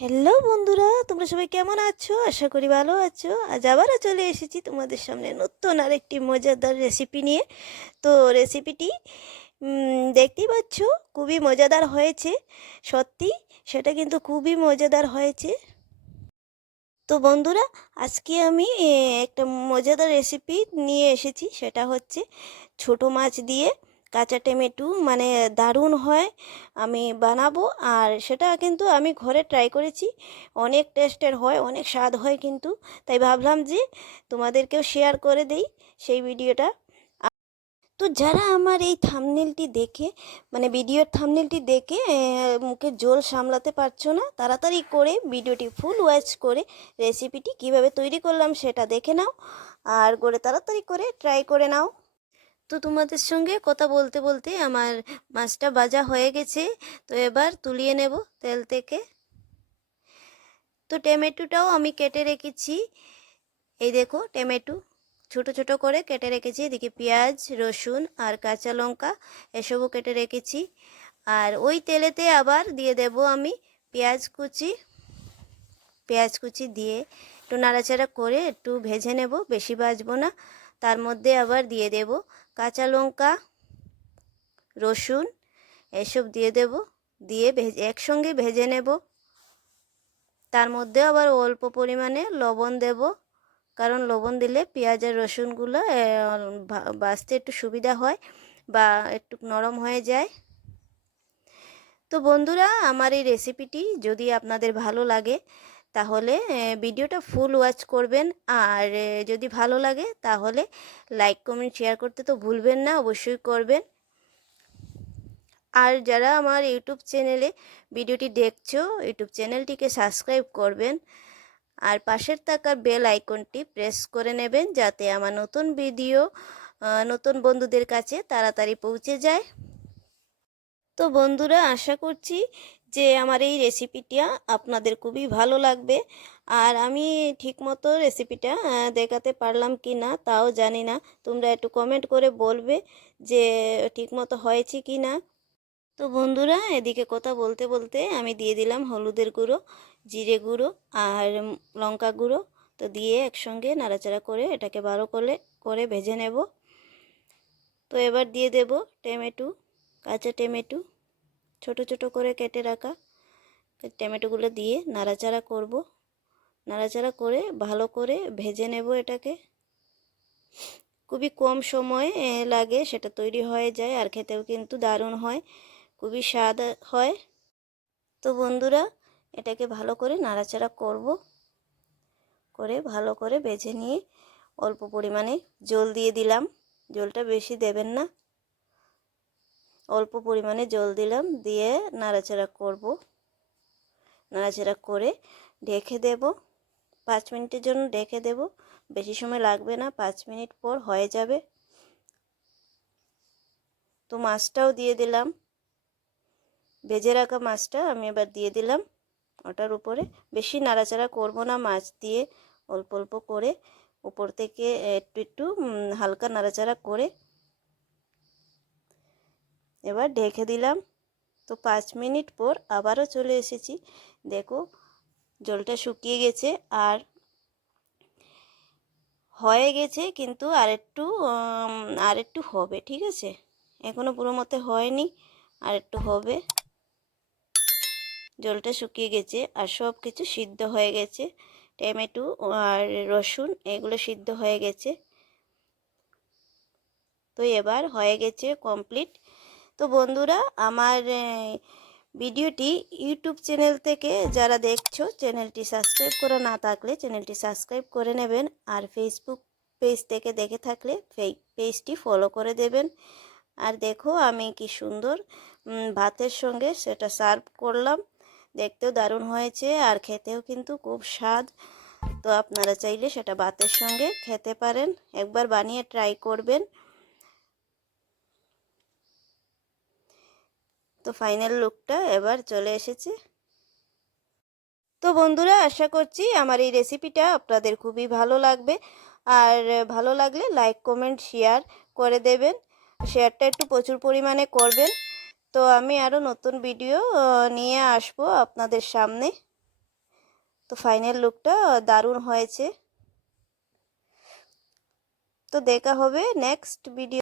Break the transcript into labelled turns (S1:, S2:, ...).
S1: Hello বন্ধুরা, তোমরা সবাই কেমন আছো? আশা করি ভালো আছো। আজ আবারও চলে এসেছি তোমাদের সামনে নতুন আরেকটি মজাদার রেসিপি নিয়ে। তো রেসিপিটি দেখতেই পাচ্ছ, খুবই মজাদার হয়েছে। সত্যি, সেটা কিন্তু খুবই মজাদার হয়েছে। তো বন্ধুরা, আজকে আমি একটা মজাদার রেসিপি নিয়ে এসেছি। সেটা হচ্ছে ছোট মাছ দিয়ে কাঁচা টমেটো মানে দারুণ হয়, আমি বানাবো। আর সেটা কিন্তু আমি ঘরে ট্রাই করেছি, অনেক টেস্টের হয়, অনেক স্বাদ হয় কিন্তু। তাই ভাবলাম যে তোমাদেরকেও শেয়ার করে দেই সেই ভিডিওটা তো যারা আমার এই থামনেলটি দেখে মানে ভিডিওর থামনেলটি দেখে মুখে জল সামলাতে পারছ না, তাড়াতাড়ি করে ভিডিওটি ফুল ওয়াচ করে রেসিপিটি কীভাবে তৈরি করলাম সেটা দেখে নাও। আর করে তাড়াতাড়ি করে ট্রাই করে নাও। তো তোমাদের সঙ্গে কথা বলতে বলতে আমার মাছটা ভাজা হয়ে গেছে। তো এবার তুলিয়ে নেব তেল থেকে। তো টমেটোটাও আমি কেটে রেখেছি। এই দেখো টমেটো, ছোট ছোট করে কেটে রেখেছি। এদিকে পেঁয়াজ, রসুন আর কাঁচা লঙ্কা এসবও কেটে রেখেছি। আর ওই তেলেতে আবার দিয়ে দেব আমি পেঁয়াজ কুচি। পেঁয়াজ কুচি দিয়ে একটু নাড়াচাড়া করে একটু ভেজে নেব, বেশি ভাজবো না। তার মধ্যে আবার দিয়ে দেব কাঁচা লঙ্কা, রসুন, এসব দিয়ে দেব। দিয়ে ভেজে, একসঙ্গে ভেজে নেব। তার মধ্যে আবার অল্প পরিমাণে লবণ দেব। কারণ লবণ দিলে পেঁয়াজ আর রসুনগুলো বাঁচতে একটু সুবিধা হয় বা একটু নরম হয়ে যায়। তো বন্ধুরা, আমার এই রেসিপিটি যদি আপনাদের ভালো লাগে তাহলে ভিডিওটা ফুল ওয়াচ করবেন। আর যদি ভালো লাগে তাহলে লাইক, কমেন্ট, শেয়ার করতে তো ভুলবেন না, অবশ্যই করবেন। আর যারা আমার ইউটিউব চ্যানেলে ভিডিওটি দেখছ, ইউটিউব চ্যানেলটিকে সাবস্ক্রাইব করবেন। আর পাশের থাকা বেল আইকনটি প্রেস করে নেবেন, যাতে আমার নতুন ভিডিও নতুন বন্ধুদের কাছে তাড়াতাড়ি পৌঁছে যায়। তো বন্ধুরা, আশা করছি যে আমার এই রেসিপিটা আপনাদের খুবই ভালো লাগবে। আর আমি ঠিকমতো রেসিপিটা দেখাতে পারলাম কি না তাও জানি না। তোমরা একটু কমেন্ট করে বলবে যে ঠিকমতো হয়েছে কি না। তো বন্ধুরা, এদিকে কথা বলতে বলতে আমি দিয়ে দিলাম হলুদের গুঁড়ো, জিরে গুঁড়ো আর লঙ্কা গুঁড়ো। তো দিয়ে একসঙ্গে নাড়াচাড়া করে এটাকে বারো করে করে ভেজে নেব। তো এবার দিয়ে দেব টমেটো, কাঁচা টমেটো। ছোট ছোট করে কেটে রাখা। টমেটোগুলো দিয়ে নাড়াচাড়া করব। নাড়াচাড়া করে ভালো করে ভেজে নেব এটাকে। খুবই কম সময় লাগে সেটা তৈরি হয়ে যায় আর খেতেও কিন্তু দারুণ হয়, খুবই স্বাদ হয়। তো বন্ধুরা, এটাকে ভালো করে নাড়াচাড়া করব। করে ভালো করে বেছে নিয়ে অল্প পরিমাণে জল দিয়ে দিলাম। জলটা বেশি দেবেন না। অল্প পরিমাণে জল দিলাম, দিয়ে নাড়াচাড়া করব। নাড়াচাড়া করে ঢেকে দেব। পাঁচ মিনিটের জন্য ঢেকে দেব। বেশি সময় লাগবে না, পাঁচ মিনিট পর হয়ে যাবে। তো মাছটাও দিয়ে দিলাম। ভেজে রাখা মাছটা আমি এবার দিয়ে দিলাম ওটার উপরে। বেশি নাড়াচাড়া করব না মাছ দিয়ে, অল্প অল্প করে। উপর থেকে একটু একটু হালকা নাড়াচাড়া করে এবার ঢেকে দিলাম। তো পাঁচ মিনিট পর আবারও চলে এসেছি। দেখো, জলটা শুকিয়ে গেছে আর হয়ে গেছে কিন্তু আরেকটু আরেকটু হবে, ঠিক আছে? এখনও পুরো মতে হয়নি আর একটু হবে। জলটা শুকিয়ে গেছে আর সব কিছু সিদ্ধ হয়ে গেছে। টমেটো আর রসুন এগুলো সিদ্ধ হয়ে গেছে। তো এবার হয়ে গেছে কমপ্লিট। তো বন্ধুরা, আমার ভিডিওটি ইউটিউব চ্যানেল থেকে যারা দেখছ, চ্যানেলটি সাবস্ক্রাইব করা না থাকলে চ্যানেলটি সাবস্ক্রাইব করে নেবেন আর ফেসবুক পেজ থেকে দেখে থাকলে পেজটি ফলো করে দেবেন। আর দেখো আমি কি সুন্দর ভাতের সঙ্গে সেটা সার্ভ করলাম। দেখতেও দারুণ হয়েছে আর খেতেও কিন্তু খুব স্বাদ। তো আপনারা চাইলে সেটা ভাতের সঙ্গে খেতে পারেন, একবার বানিয়ে ট্রাই করবেন। তো ফাইনাল লুকটা এবার চলে এসেছে। তো বন্ধুরা, আশা করছি আমার এই রেসিপিটা আপনাদের খুবই ভালো লাগবে। আর ভালো লাগলে লাইক কমেন্ট শেয়ার করে দেবেন। শেয়ারটা একটু প্রচুর পরিমাণে করবেন। তো আমি আরও নতুন ভিডিও নিয়ে আসব আপনাদের সামনে। তো ফাইনাল লুকটা দারুণ হয়েছে। তো দেখা হবে নেক্সট ভিডিও